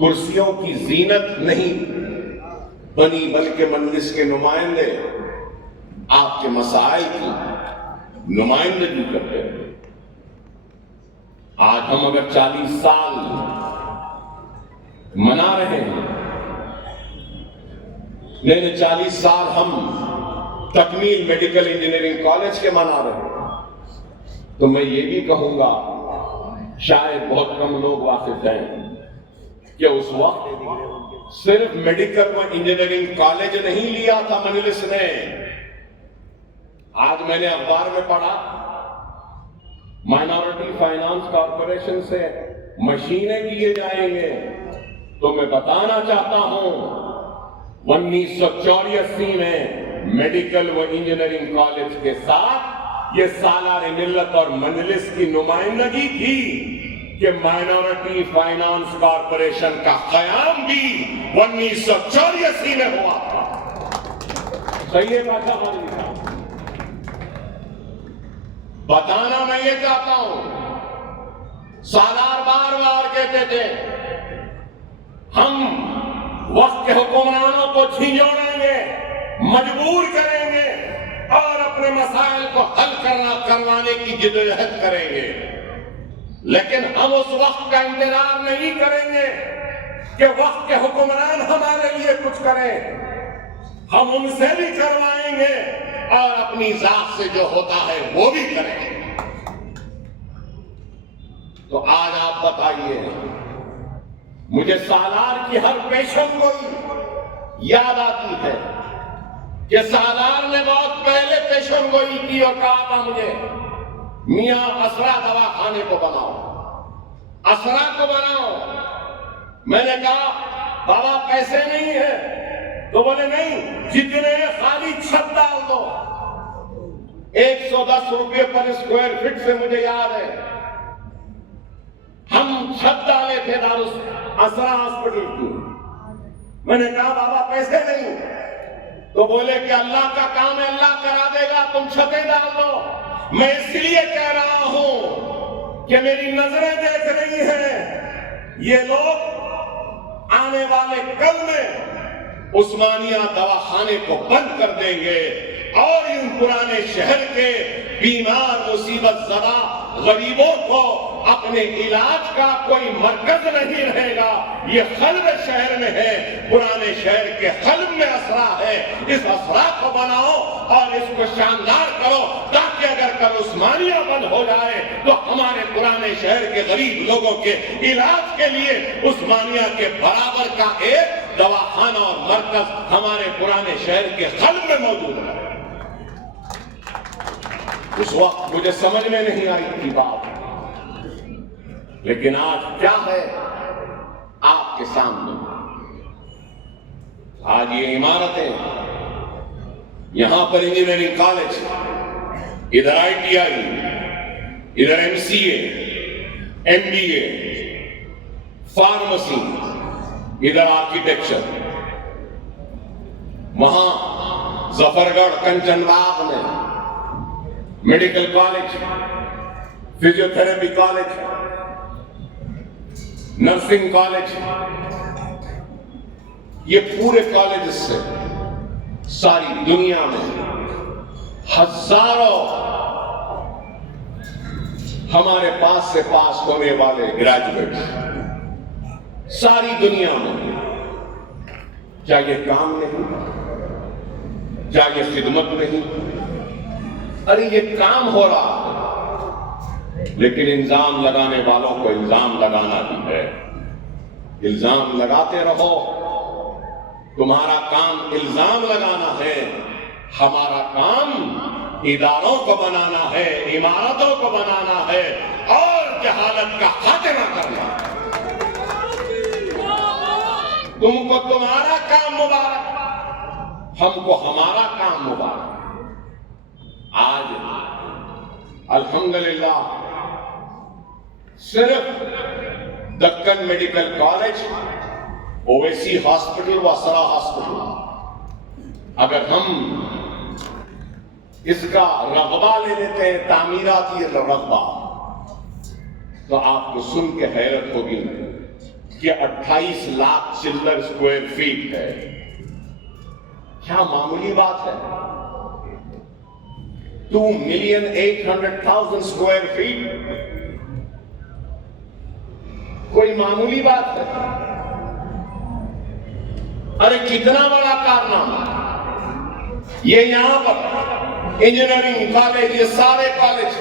کرسیوں کی زینت نہیں بنی، بلکہ مجلس کے نمائندے آپ کے مسائل کی نمائندگی کرتے ہیں۔ آج ہم اگر 40 سال منا رہے ہیں، نئے 40 سال ہم تکمیل میڈیکل انجینئرنگ کالج کے منا رہے ہیں، تو میں یہ بھی کہوں گا، شاید بہت کم لوگ واقف ہیں کہ اس وقت صرف میڈیکل و انجینئرنگ کالج نہیں لیا تھا مجلس نے۔ آج میں نے اخبار میں پڑھا مائنورٹی فائنانس کارپوریشن سے مشینیں دیے جائیں گے، تو میں بتانا چاہتا ہوں 1984 میں میڈیکل و انجینئرنگ کالج کے ساتھ یہ سالار ملت اور مجلس کی نمائندگی تھی کہ مائنورٹی فائنانس کارپوریشن کا قیام بھی 1984 میں ہوا تھا۔ صحیح ہے بات ہماری؟ بتانا میں یہ چاہتا ہوں، سالار بار بار کہتے تھے ہم وقت کے حکمرانوں کو جھنجھوڑیں گے، مجبور کریں گے اور اپنے مسائل کو حل کروانے کی جدوجہد کریں گے، لیکن ہم اس وقت کا انتظار نہیں کریں گے کہ وقت کے حکمران ہمارے لیے کچھ کریں، ہم ان سے بھی کروائیں گے اور اپنی ذات سے جو ہوتا ہے وہ بھی کریں گے۔ تو آج آپ بتائیے، مجھے سالار کی ہر پیشن گوئی یاد آتی ہے کہ سالار نے بہت پہلے پیشن گوئی کی اور کہا تھا مجھے، میاں اسرا دوا خانے کو بناؤ، اسرا کو بناؤ۔ میں نے کہا بابا پیسے نہیں ہے، تو بولے نہیں، جتنے خالی چھت ڈال دو۔ 110 روپے پر اسکوائر فٹ سے مجھے یاد ہے ہم چھت ڈالے تھے اسرا ہاسپٹل کی۔ میں نے کہا بابا پیسے نہیں، تو بولے کہ اللہ کا کام ہے، اللہ کرا دے گا، تم چھتیں ڈال دو۔ میں اس لیے کہہ رہا ہوں کہ میری نظریں دیکھ رہی ہیں، یہ لوگ آنے والے کل میں عثمانیہ دواخانے کو بند کر دیں گے اور ان پرانے شہر کے بیمار مصیبت زدہ غریبوں کو اپنے علاج کا کوئی مرکز نہیں رہے گا۔ یہ قلب شہر میں ہے، پرانے شہر کے قلب میں اسرا ہے، اس اسرا کو بناؤ اور اس کو شاندار کرو تاکہ اگر کل عثمانیہ بند ہو جائے تو ہمارے پرانے شہر کے غریب لوگوں کے علاج کے لیے عثمانیہ کے برابر کا ایک دواخانہ اور مرکز ہمارے پرانے شہر کے قلب میں موجود ہے۔ اس وقت مجھے سمجھ میں نہیں آئی تھی بات، لیکن آج کیا ہے آپ کے سامنے؟ آج یہ عمارتیں، یہاں پر انجینئرنگ کالج، ادھر ITI، ادھر MCA، MBA، فارمیسی، ادھر آرکیٹیکچر، وہاں ظفر گڑھ کنچن باغ میں medical college, physiotherapy college, nursing college, یہ پورے کالج سے ساری دنیا میں ہزاروں ہمارے پاس سے پاس ہونے والے گریجویٹ ساری دنیا میں، کیا یہ کام نہیں؟ کیا یہ خدمت نہیں؟ ارے یہ کام ہو رہا ہے، لیکن الزام لگانے والوں کو الزام لگانا بھی ہے۔ الزام لگاتے رہو، تمہارا کام الزام لگانا ہے، ہمارا کام اداروں کو بنانا ہے، عمارتوں کو بنانا ہے اور جہالت کا خاتمہ کرنا ہے۔ تم کو تمہارا کام مبارک، ہم کو ہمارا کام مبارک۔ آج الحمدللہ صرف Deccan medical college, Owaisi hospital و اسرا ہاسپٹل، اگر ہم اس کا رغبہ لے لیتے ہیں، تعمیراتی رغبہ، تو آپ کو سن کے حیرت ہوگی کہ 28 لاکھ چلر اسکوائر فیٹ ہے. کیا معمولی بات ہے؟ 2,800,000 اسکوائر فیٹ کوئی معمولی بات ہے؟ ارے کتنا بڑا کارنامہ. یہ یہاں پر انجینئرنگ کالج، یہ سارے کالج،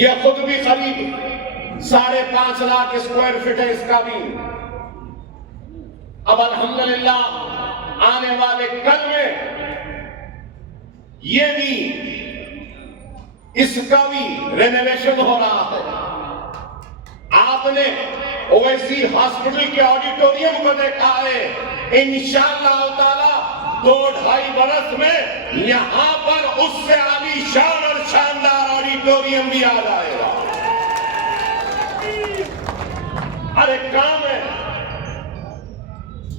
یہ خود بھی قریب 5.5 لاکھ اسکوائر فٹ ہے اس کا بھی. اب الحمدللہ آنے والے کل میں یہ بھی، اس کا بھی رینوویشن ہو رہا ہے. آپ نے اویسی ہاسپٹل کے آڈیٹوریم کو دیکھا ہے. انشاءاللہ تعالی 2-2.5 برس میں یہاں پر اس سے عالی شان اور شاندار آڈیٹوریم بھی آ جائے گا. ارے کام ہے.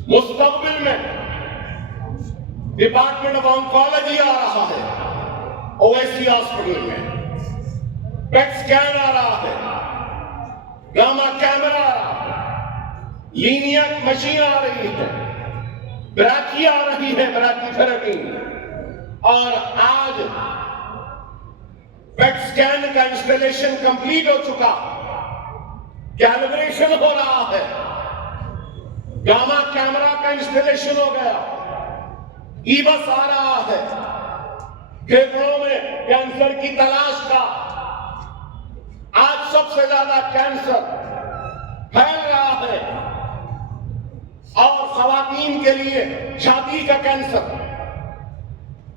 مستقبل میں ڈپارٹمنٹ آف آنکولوجی آ رہا ہے اویسی ہاسپٹل میں. پیٹ سکین آ رہا ہے، گاما کیمرہ آ رہا ہے، لینیئر مشین آ رہی ہے، براکی آ رہی ہے، براکی تھراپی. اور آج پیٹ سکین کا انسٹالیشن کمپلیٹ ہو چکا، کیلیبریشن ہو رہا ہے، گاما کیمرہ کا انسٹالیشن ہو گیا، ای بس آ رہا ہے. پھیپھڑوں میں کینسر کی تلاش کا، آج سب سے زیادہ کینسر پھیل رہا ہے، اور خواتین کے لیے چھاتی کا کینسر،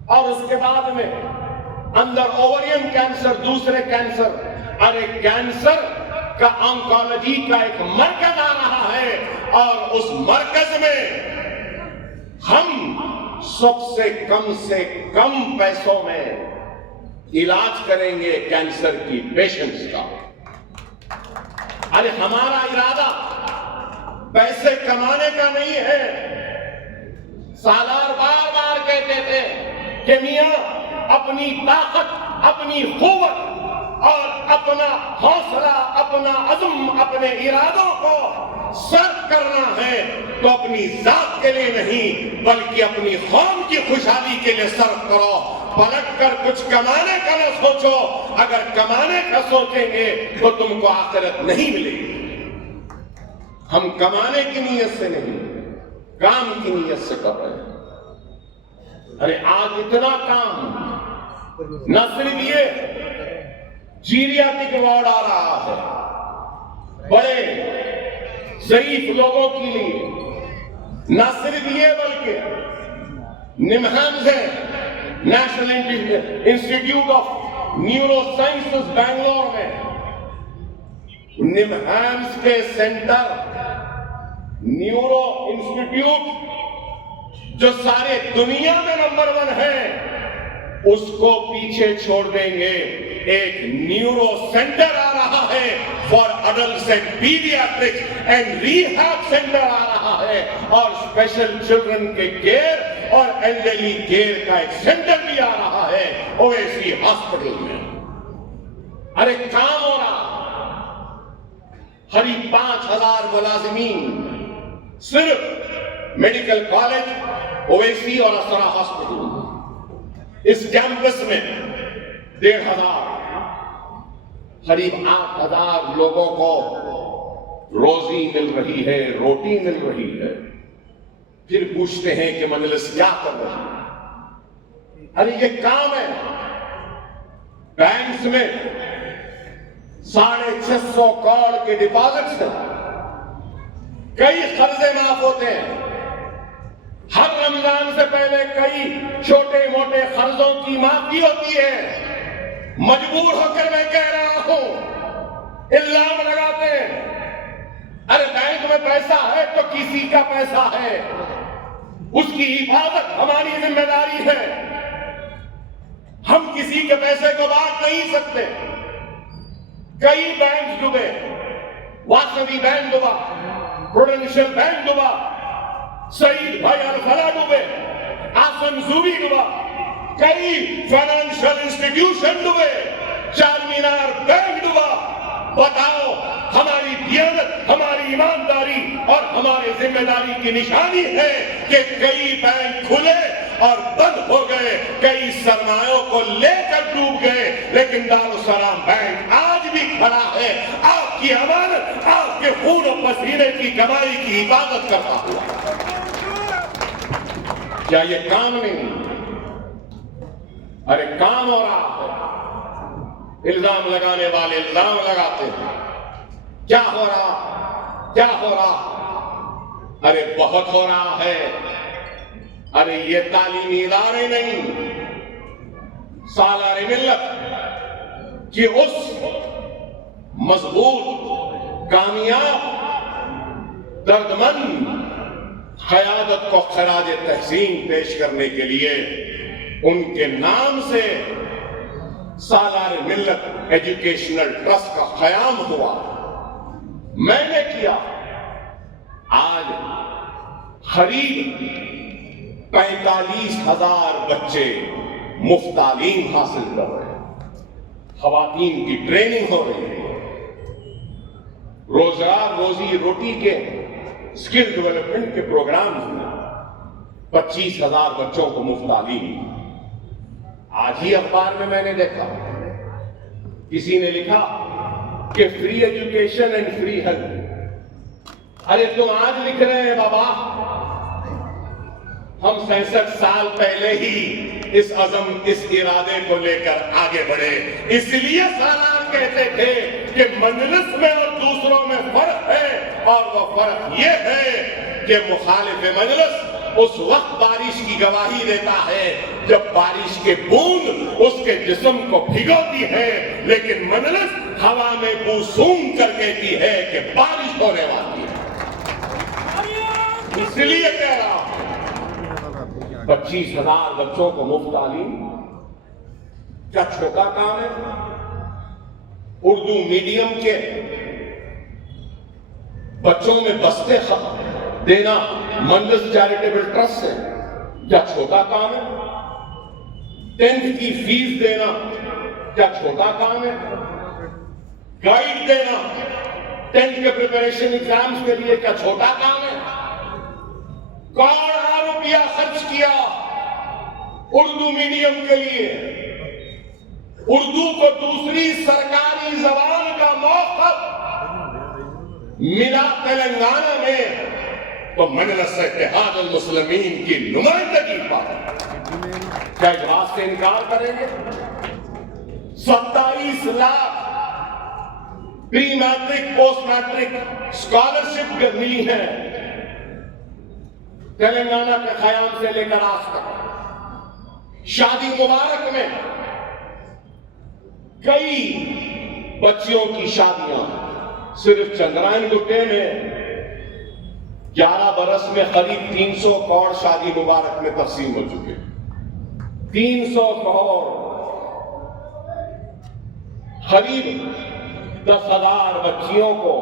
اور اس کے بعد میں اندر اووریم کینسر، دوسرے کینسر. ارے کینسر کا آنکولوجی کا ایک مرکز آ رہا ہے، اور اس مرکز میں ہم سب سے کم پیسوں میں علاج کریں گے کینسر کی پیشنٹس کا. ارے ہمارا ارادہ پیسے کمانے کا نہیں ہے. سالار بار بار کہتے تھے کہ میاں اپنی طاقت، اپنی قوت اور اپنا حوصلہ، اپنا عزم، اپنے ارادوں کو صرف کرنا ہے تو اپنی ذات کے لیے نہیں بلکہ اپنی قوم کی خوشحالی کے لیے صرف کرو. پلٹ کر کچھ کمانے کا نہ سوچو. اگر کمانے کا سوچیں گے تو تم کو آخرت نہیں ملے گی. ہم کمانے کی نیت سے نہیں، کام کی نیت سے کر رہے ہیں. ارے آج اتنا کام، نہ صرف یہ جیریاٹک وارڈ آ رہا ہے بڑے ضعیف لوگوں کے لیے، نہ صرف یہ بلکہ نمہانس ہے، national institute of neuro sciences Bangalore میں، نمہانس کے سینٹر نیورو انسٹیٹیوٹ جو سارے دنیا میں نمبر 1 ہے، اس کو پیچھے چھوڑ دیں گے. ایک نیورو سینٹر آ رہا ہے for adults and paediatrics and rehab centre آ رہا ہے، اور اسپیشل چلڈرن کے کیئر اور ایلڈرلی کیئر کا ایک سینٹر بھی آ رہا ہے اویسی ہاسپٹل میں. ارے کام ہو رہا. قریب 5,000 ملازمین صرف میڈیکل کالج اویسی اور اسرا ہاسپٹل. اس کیمپس میں 1,500 قریب 8,000 لوگوں کو روزی مل رہی ہے، روٹی مل رہی ہے. پھر پوچھتے ہیں کہ مجلس کیا کر رہی ہے؟ ارے یہ کام ہے. بینکس میں 650 کروڑ کے ڈپازٹس ہیں، کئی قرضے معاف ہوتے ہیں. ہر رمضان سے پہلے کئی چھوٹے موٹے قرضوں کی معافی ہوتی ہے. مجبور ہو کر میں کہہ رہا ہوں، الزام لگاتے ہیں ارے بینک میں پیسہ ہے تو کسی کا پیسہ ہے، اس کی حفاظت ہماری ذمہ داری ہے. ہم کسی کے پیسے کو بانٹ نہیں سکتے. کئی بینک ڈوبے، واسطی بینک ڈوبا، پروڈنشل بینک ڈوبا، سعید بھائی الفلا ڈوبے، آسن زوری ڈوبا، کئی فائنانشل انسٹیٹیوشن ڈوبے، چار مینار بینک ڈوبا. بتاؤ ہماری دیانت، ہماری ایمان ذمہ داری کی نشانی ہے کہ کئی بینک کھلے اور بند ہو گئے، کئی سرمایوں کو لے کر ڈوب گئے، لیکن دارالسلام بینک آج بھی کھڑا ہے، آپ کی امانت، آپ کے خون و پسینے کی کمائی کی حفاظت کرتا ہوا۔ کیا یہ کام نہیں؟ ارے کام ہو رہا ہے، الزام لگانے والے الزام لگاتے ہیں، کیا ہو رہا، کیا ہو رہا؟ ارے بہت ہو رہا ہے۔ ارے یہ تعلیمی ادارے نہیں، سالار ملت کہ اس مضبوط، کامیاب، دردمند قیادت کو خراج تحسین پیش کرنے کے لیے ان کے نام سے سالار ملت ایجوکیشنل ٹرسٹ کا قیام ہوا، میں نے کیا۔ آج قریب 45,000 بچے مفت تعلیم حاصل کر رہے ہیں، خواتین کی ٹریننگ ہو رہی ہے، روزگار روزی روٹی کے اسکل ڈیولپمنٹ کے پروگرامز میں 25,000 بچوں کو مفت تعلیم۔ آج ہی اخبار میں نے دیکھا کسی نے لکھا کہ free education and free health. ارے تم آج لکھ رہے ہیں بابا، ہم 65 سال پہلے ہی اس عزم، اس ارادے کو لے کر آگے بڑھے۔ اس لیے سالار کہتے تھے کہ مجلس میں اور دوسروں میں فرق ہے، اور وہ فرق یہ ہے کہ مخالف مجلس اس وقت بارش کی گواہی دیتا ہے جب بارش کے بوند اس کے جسم کو بھگوتی ہے، لیکن مجلس ہوا میں بو سونگ کر کہتی ہے کہ بارش ہونے والی ہے۔ اس لیے کہہ رہا ہوں 25,000 بچوں کو مفت تعلیم کیا چھوٹا کام ہے؟ اردو میڈیم کے بچوں میں بستے دینا مجلس چیریٹیبل ٹرسٹ ہے، کیا چھوٹا کام ہے؟ 10th کی فیس دینا کیا چھوٹا کام ہے؟ گائیڈ دینا 10th کے پریپریشن ایگزامز کے لیے کیا چھوٹا کام ہے؟ کروڑوں روپیہ خرچ کیا اردو میڈیم کے لیے، اردو کو دوسری سرکاری زبان کا موقف ملا تلنگانہ میں، تو مجلس اتحاد المسلمین کی نمائندگی پر کیا اجلاس سے انکار کریں گے؟ 27 لاکھ پری میٹرک پوسٹ میٹرک اسکالرشپ ملی ہے تلنگانہ کے قیام سے لے کر آج تک۔ شادی مبارک میں کئی بچیوں کی شادیاں صرف چندرائن گٹے میں 11 برس میں قریب 300 کروڑ شادی مبارک میں تقسیم ہو چکے، 300 کروڑ، قریب 10,000 بچیوں کو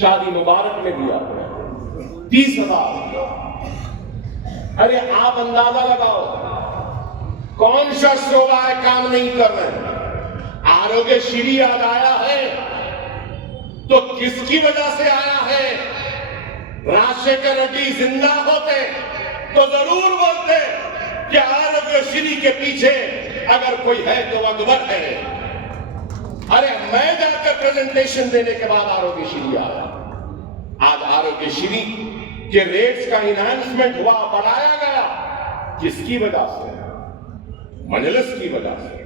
شادی مبارک میں دیا گیا، 30,000۔ ارے آپ اندازہ لگاؤ کون سا شعبہ ہے کام نہیں کر رہے؟ آروگیہ شری یاد آیا ہے تو کس کی وجہ سے آیا ہے؟ راجشیکھر ریڈی زندہ ہوتے تو ضرور بولتے کہ آروگیہ شری کے پیچھے اگر کوئی ہے تو اکبر ہے۔ ارے میں جا کر پریزنٹیشن دینے کے بعد آروگیہ شری آیا۔ آج آروگیہ شری کے ریٹس کا انہانسمنٹ ہوا، بڑھایا گیا، کس کی وجہ سے؟ مجلس کی وجہ سے۔